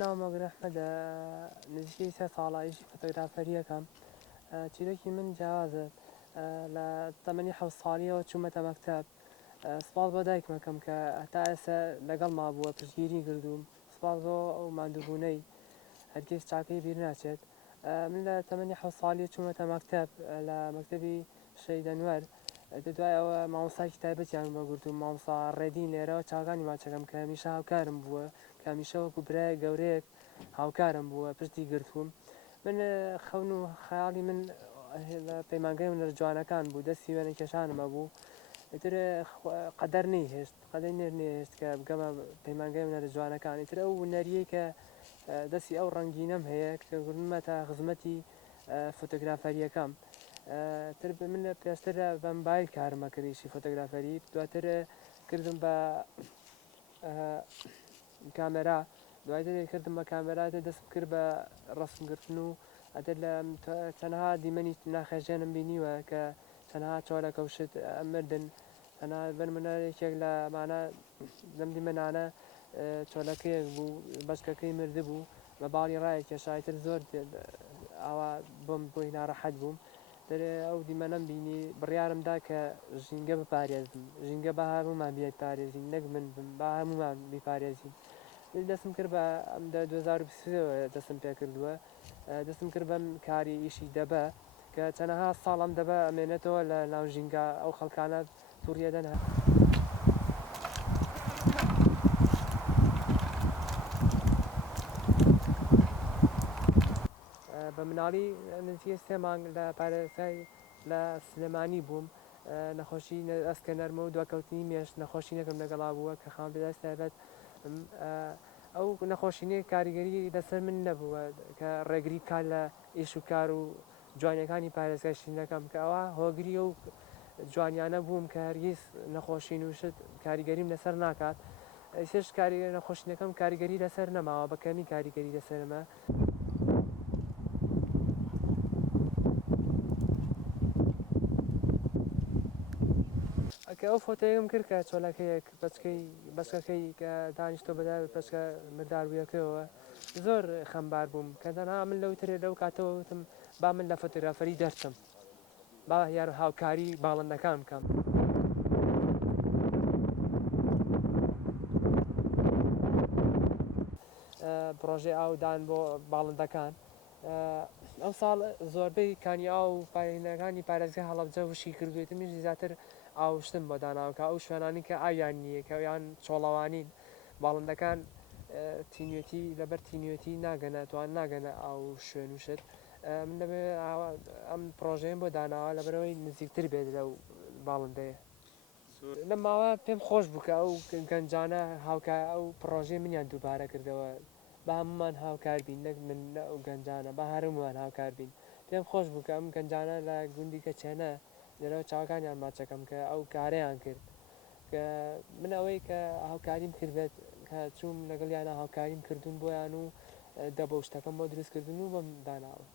ناوم أقول أحمد نزيشي 3 ساڵە ئیشی فۆتۆگرافەریەکەم چیرۆکی من جیاوازە لە تەمەنی 7 ساڵیەوە چوومەتە مەکتەب سوپاس بۆ دایکمەکەم کە هەتا ئێستا لەگەڵ مابووە پشتگیری کردووم سوپاس بۆ ئەو ماندووبوونەی هەرگیز چاکەی بیر ناچێت من لە تەمەنی 7 ساڵی چوومەتە مەکتەب لە مەکتەبی شەید ئەنوەر دوای ئەوە مامۆستای تایبەتیان بەگرتووم مامۆستا ڕێدین لێرەوە چاکانی ماچەکەم کە هەمیشە هاوکارم بووە کە هەمیشە وەکو برای گەورەیەک هاوکارم بووە پشتی گرتووم من خەون و خەیاڵی من پەیمانگەی من لە جوانەکان بوو دەستی وێنە کێشانمە بوو ئیتر قەدەر نەیهێشت قەدەر نێرنێهێشت کە بگەمە پەیمانگەی منە لە جوانەکان ئیتر ئەو نەریەی کە دەستی ئەو ڕەنگینەم هەیە کە گرتمەتە خزمەتی فۆتۆگرافەریەکەم تر من پێشتر بە مۆبایل کارمە کردیشی فۆتۆگرافەری دواتر کردم بە کامێرا دوایتر کردم بە کامێراتە دەستم کرد بە ڕەسمگرتن و ئەتر لە چەندها دیمەنی ناخێژێنم بینیوە کە چەندها چۆلەکە وشت مردن تەنها بەرمنارێکێک لە مانە لەم دیمەنانە چۆلەکەیەک بوو بەشکەکەی مرده بوو بە باڵی ڕایە کێشایتر زۆر ئاوا بۆم بۆی ناڕەحەت بووم ئەو دیمەنەم بینی بڕیارمدا کە ژینگە بپارێزم ژینگە بە هەمومان بیت پارێزین نەک من بم با هەمومان بیپارێزین دەستم کرد بە ئەم 2023 دەستم پێ کردووە دەستم کرد بەم کاری ئیشی دەبە کە چەندەها ساڵم دەبە ئەمێنێتەوە لە ناو ژینگە ئەو خەڵکانە تووڕیە دەنا بە مناڵی نزیکە 3 مانگ لە پارێزگای لە سلێمانی بووم نەخۆشی ئەسکە نەرمە و دواکەوتنی مێش نەخۆشی نەکەم لەگەڵا بووە کە خام بەدەست تایبەت ئەو نەخۆشینەی کاریگەری لەسەر من نەبووە کە ڕێگری کار لە ئیش و کار و جوانیەکانی پارێزگای شینەکەم کە ئەوە هۆگری و جوانیانە بووم کە هەرگیز نەخۆشین وشت کاریگەریم لەسەر ناکات ئەیسش کاریگەری نەخۆشینەکەم کاریگەری لەسەر نەماوە بەکەمی کاریگەری لەسەرمە کە ئەو فۆتەیەم کرد کە چۆلەکەیەک بەچکەکەی کە دانیشتۆ بەدا پشکە مردارویەکەیەوە زۆر خەمبار بووم کە تەنها من لەوترێ لەو کاتەوە وتم با من لە فۆتۆگرافەری دەرچم با یار هاوکاری باڵندەکان بکەم پرۆژێ ئاودان بۆ باڵندەکان ئەم ساڵ زۆربەی کانیا و پایینەکانی پارێزگای هەڵەبجە وشی کردوێتم میژی زیاتر ئاوشتم بۆ داناوکە ئەو شوێنانی کە ئاویان نییە کە یان چۆڵەوانین باڵندەکان تینوێتی لەبەر تینوێتی ناگەنە توان ناگەنە ئاو شوێن وشت من دەبێ ئەم پرۆژەیەم بۆ داناوە لەبەرەوەی نزیکتر بێت لەو باڵندەیە لە ماوە پێم خۆش بووکە ئەو گەنجانە ئەو پرۆژێ منیان دووبارە کردەوە با هەمومان هاوکار بین نەک من ئەو گەنجانە با هەرمومان هاوکار بین پێم خۆش بووکە ئەم گەنجانە لە گوندی کە چێنە لەرەوە چاوەکانیان ماچەکەم کە ئەو کارەیان کرد کە من ئەوەی کە هاوکاریم کردێت کە چووم لەگەڵیانە هاوکاریم کردوون بۆیان و دەبە شتەکەم بۆ دروستکردن و بەم داناوە